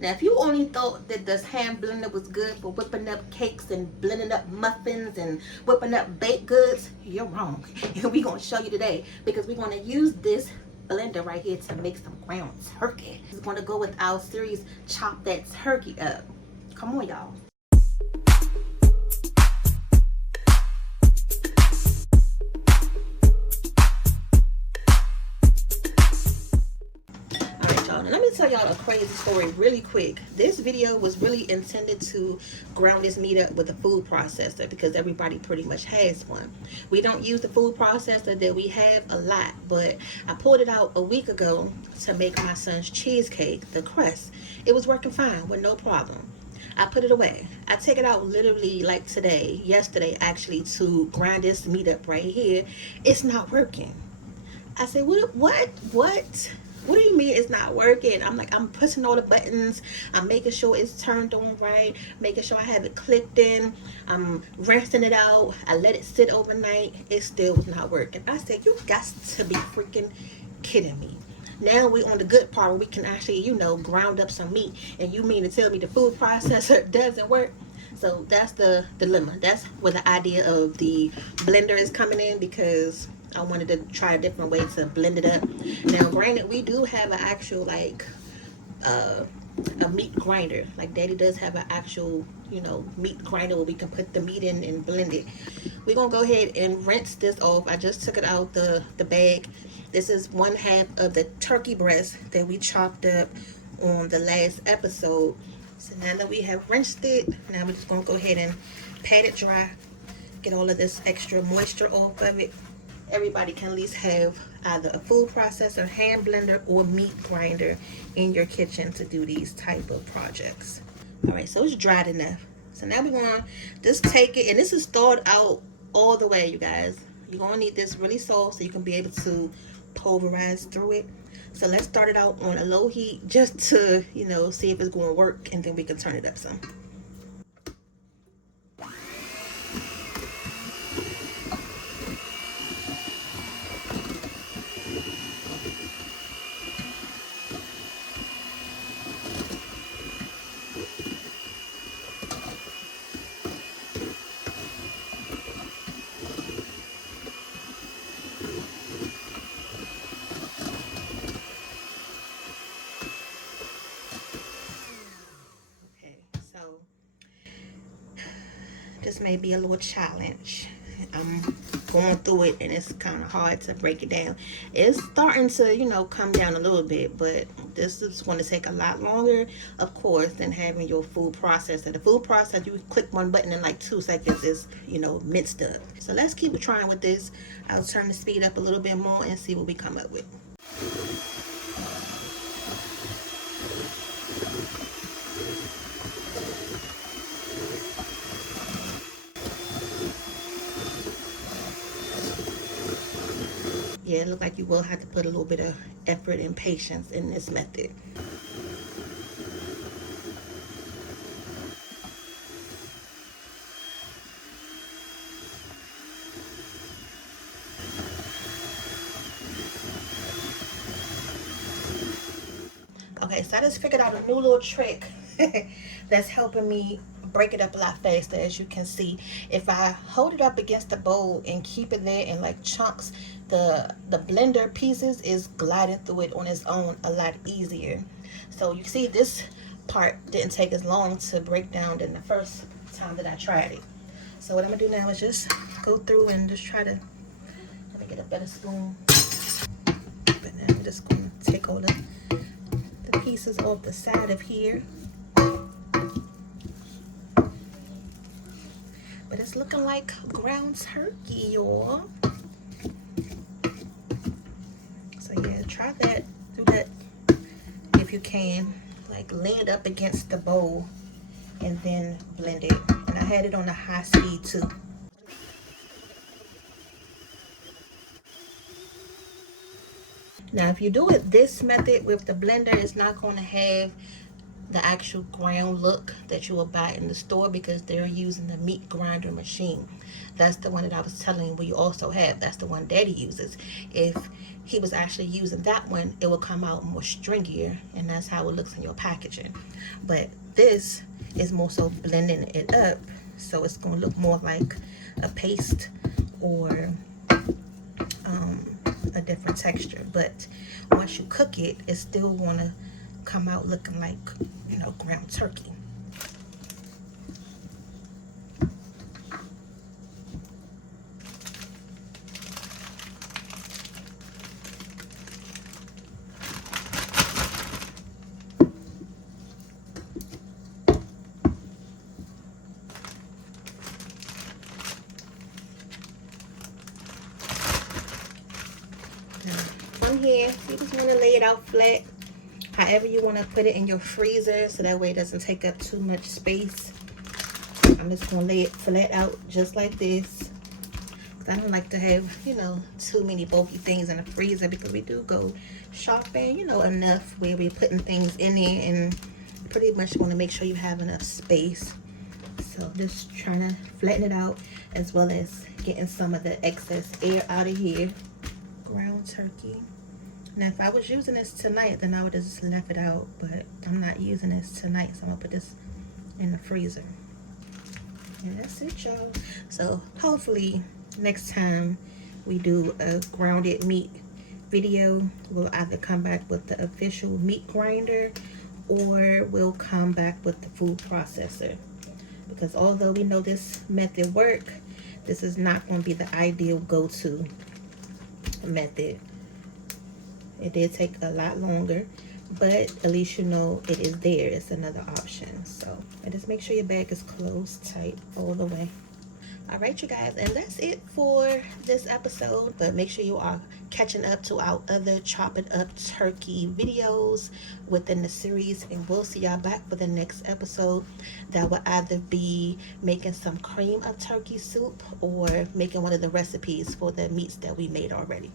Now, if you only thought that this hand blender was good for whipping up cakes and blending up muffins and whipping up baked goods, you're wrong. And we're going to show you today, because we're going to use this blender right here to make some ground turkey. It's going to go with our series, Chop That Turkey Up. Come on, y'all. Let me tell y'all a crazy story really quick. This video was really intended to ground this meat up with a food processor, because everybody pretty much has one. We don't use the food processor that we have a lot, but I pulled it out a week ago to make my son's cheesecake, the crust. It was working fine with no problem. I put it away. I take it out literally like yesterday actually, to grind this meat up right here. It's not working. I said, what do you mean it's not working? I'm like, I'm pressing all the buttons. I'm making sure it's turned on right. Making sure I have it clicked in. I'm rinsing it out. I let it sit overnight. It still was not working. I said, you got to be freaking kidding me. Now we on the good part where we can actually, ground up some meat. And you mean to tell me the food processor doesn't work? So that's the dilemma. That's where the idea of the blender is coming in, because I wanted to try a different way to blend it up. Now, granted, we do have an actual, like, a meat grinder. Like, Daddy does have an actual, meat grinder where we can put the meat in and blend it. We're going to go ahead and rinse this off. I just took it out the bag. This is 1/2 of the turkey breast that we chopped up on the last episode. So now that we have rinsed it, now we're just going to go ahead and pat it dry. Get all of this extra moisture off of it. Everybody can at least have either a food processor, hand blender, or meat grinder in your kitchen to do these type of projects. All right, so it's dried enough. So now we're going to just take it, and this is thawed out all the way, you guys. You're going to need this really soft so you can be able to pulverize through it. So let's start it out on a low heat just to, see if it's going to work, and then we can turn it up some. This may be a little challenge. I'm going through it, and it's kind of hard to break it down. It's starting to, come down a little bit, but this is going to take a lot longer, of course, than having your food processor. The food processor, you click one button in like 2 seconds, is, minced up. So let's keep trying with this. I'll turn the speed up a little bit more and see what we come up with. Yeah, it looks like you will have to put a little bit of effort and patience in this method. Okay, so I just figured out a new little trick that's helping me break it up a lot faster. As you can see, if I hold it up against the bowl and keep it there in like chunks, the blender pieces is gliding through it on its own a lot easier. So you see, this part didn't take as long to break down than the first time that I tried it. So what I'm gonna do now is just go through and just try to, let me get a better spoon. But now I'm just gonna take all the pieces off the side of here. But it's looking like ground turkey, y'all. So yeah, try that. Do that if you can. Like, lay it up against the bowl and then blend it. And I had it on a high speed too. Now, if you do it this method with the blender, it's not going to have the actual ground look that you will buy in the store, because they're using the meat grinder machine. That's the one that I was telling you we also have. That's the one Daddy uses. If he was actually using that one, it will come out more stringier, and that's how it looks in your packaging. But this is more so blending it up, so it's going to look more like a paste or a different texture. But once you cook it, it still want to come out looking like, you know, ground turkey. From here, you just want to lay it out flat. However you want to put it in your freezer, so that way it doesn't take up too much space. I'm just going to lay it flat out just like this. I don't like to have, you know, too many bulky things in the freezer, because we do go shopping, you know, enough where we're putting things in there, and pretty much want to make sure you have enough space. So just trying to flatten it out, as well as getting some of the excess air out of here. Ground turkey. Now if I was using this tonight, then I would have just left it out, but I'm not using this tonight, so I'm gonna put this in the freezer. And that's it, y'all. So hopefully next time we do a grounded meat video, we'll either come back with the official meat grinder, or we'll come back with the food processor. Because although we know this method work, this is not going to be the ideal go-to method. It did take a lot longer, but at least you know it is there. It's another option. So, and just make sure your bag is closed tight all the way. All right, you guys, and that's it for this episode. But make sure you are catching up to our other chopping up turkey videos within the series, and we'll see y'all back for the next episode. That will either be making some cream of turkey soup, or making one of the recipes for the meats that we made already.